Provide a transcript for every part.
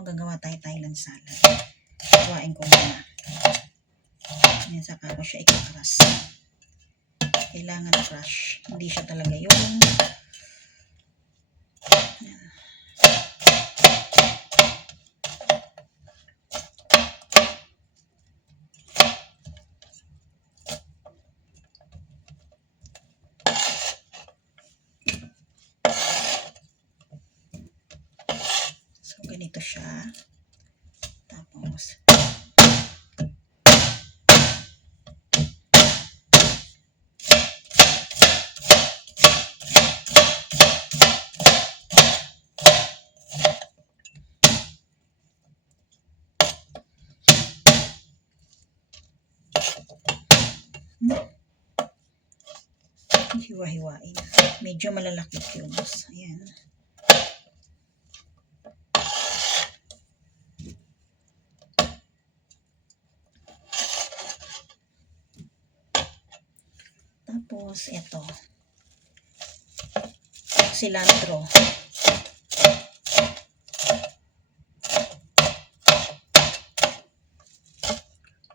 gagawa tayo Thailand salad. Gawain ko muna. Yan, saka ko siya ikakras. Kailangan crush. Hindi siya talaga yung yan. So, ganito siya. Tapos, hiwa-hiwain. Medyo malalaki cubes. Ayan. Tapos, ito. Cilantro.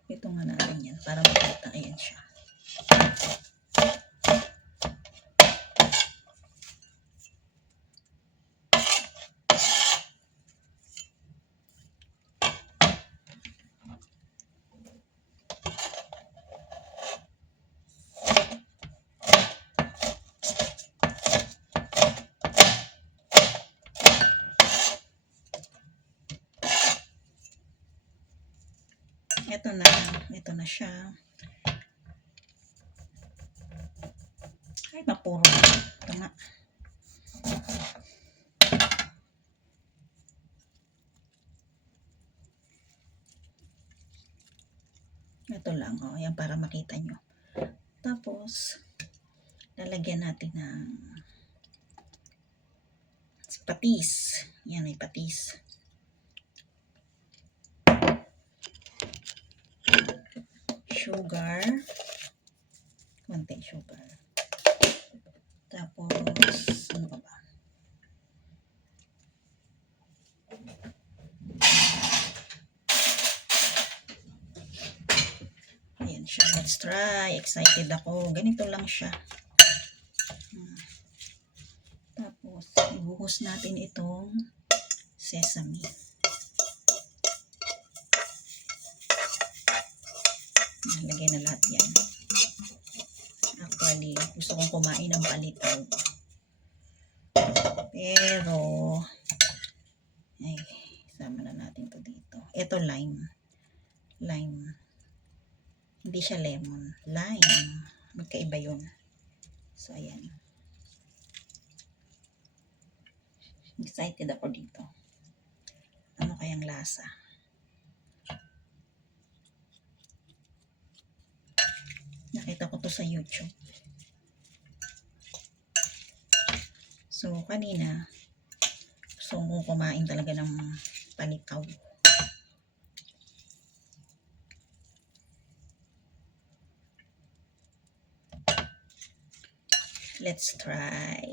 Ito nga natin yan para makita. Ayan siya. Ito na siya. Ay, mapuro. Ito nga. Ito lang, oh. Yan para makita nyo. Tapos, lalagyan natin ng patis. Yan, may patis. Sugar. Konting sugar. Tapos, ano pa ba? Ayan siya. Let's try. Excited ako. Ganito lang siya. Tapos, ibuhos natin itong sesame. Lagay na lahat yan. Actually, gusto kong kumain ng palitaw. Pero, ay, sama na natin to dito. Ito lime. Lime. Hindi siya lemon. Lime. Magkaiba yun. So, ayan. Excited ako dito. Ano kayang lasa? Nakita ko to sa YouTube. So, kanina, gusto kong kumain talaga ng palitaw. Let's try.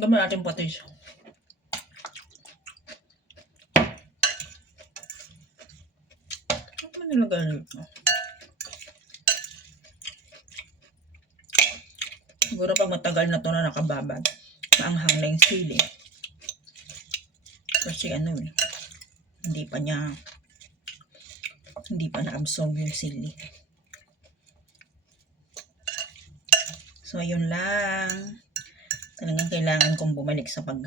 Gawin natin patis. Ano nilagay nito? Siguro pag matagal na to na nakababad, maanghang na yung sili. Kasi ano eh, hindi pa na-absorb yung sili. So, yun lang. Talagang kailangan kong bumalik sa pag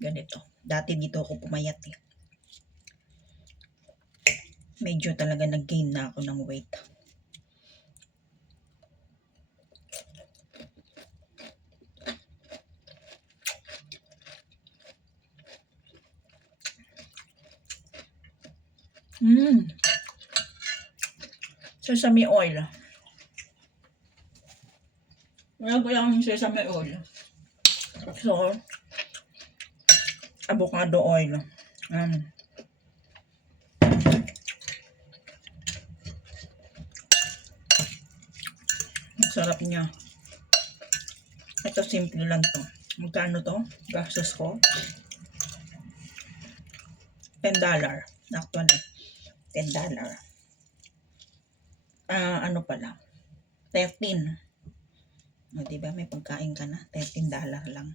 ganito. Dati dito ako pumayat eh. Medyo talaga nag-gain na ako ng weight. Sesame oil. Wala ko yung sesame oil. So, avocado oil. Ang sarap niya. Ito, simple lang to. Magkano to? Gastos ko? $10. Actually, $10. Ano pala? 13. O, diba? May pagkain ka na. $13 lang.